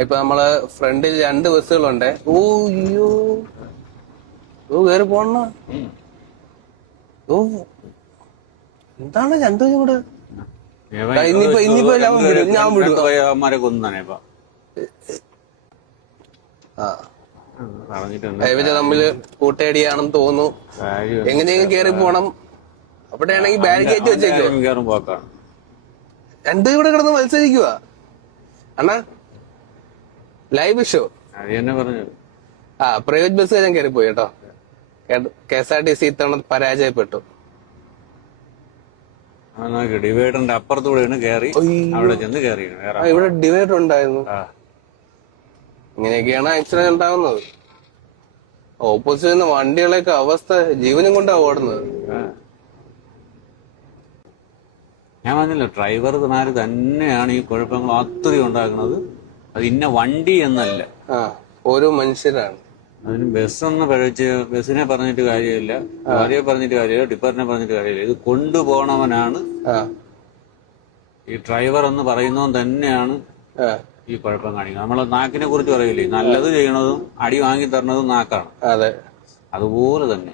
ഇപ്പൊ നമ്മള് ഫ്രണ്ടിൽ 2 ബസ്സുകളുണ്ട്. ഓ അയ്യോ, ഓ കേറി പോണ. ഓ എന്താണ് 2 കൂടെ. ഇനിയിപ്പോ ഞാൻ വിടും, ഞാൻ വിടും. അവന്മാരെ കൊന്നാണ് ഇപ്പൊ ഇവര് തമ്മില് കൂട്ടയടിയാണെന്ന് തോന്നുന്നു. എങ്ങനെയെങ്കിലും കേറി പോണം. അവിടെയാണെങ്കിൽ ബാരിക്കേറ്റ് വെച്ചേക്കോ. 2 കൂടെ കിടന്ന് മത്സരിക്കുക അണ്ണാ. Live show. പ്രൈവറ്റ് ബസ് ഞാൻ കയറിപ്പോയി കേട്ടോ. KSRTC ഇത്തവണ പരാജയപ്പെട്ടു. ഡിവൈഡറിന്റെ അപ്പുറത്തൂടെയാണ് കയറി അവിടെ ചെന്ന് കയറി. ഇവിടെ ഡിവൈഡർ ഉണ്ടായിരുന്നു. ഇങ്ങനെയൊക്കെയാണ് ആക്സിഡന്റ് ഉണ്ടാവുന്നത്. ഓപ്പോസിറ്റ് നിന്ന് വണ്ടികളെയൊക്കെ അവസ്ഥ ജീവനും കൊണ്ടാ ഓടുന്നത്. ഞാൻ പറഞ്ഞില്ല, ഡ്രൈവർമാര് തന്നെയാണ് ഈ കുഴപ്പങ്ങൾ അത്രയും ഉണ്ടാക്കുന്നത്. അത് ഇന്ന വണ്ടി എന്നല്ല, ഓരോ മനുഷ്യരാണ്. അതിന് ബസ്സൊന്ന് പഴച്ച് ബസ്സിനെ പറഞ്ഞിട്ട് കാര്യമില്ല, ഭാര്യയെ പറഞ്ഞിട്ട് കാര്യമില്ല, ടിപ്പറിനെ പറഞ്ഞിട്ട് കാര്യമില്ല. ഇത് കൊണ്ടുപോകണവനാണ് ഈ ഡ്രൈവർ എന്ന് പറയുന്നവൻ തന്നെയാണ് ഈ കുഴപ്പം കാണിക്കുന്നത്. നമ്മളെ നാക്കിനെ കുറിച്ച് പറയില്ലേ, നല്ലത് ചെയ്യണതും അടി വാങ്ങി തരണതും നാക്കാണ്. അതെ, അതുപോലെ തന്നെ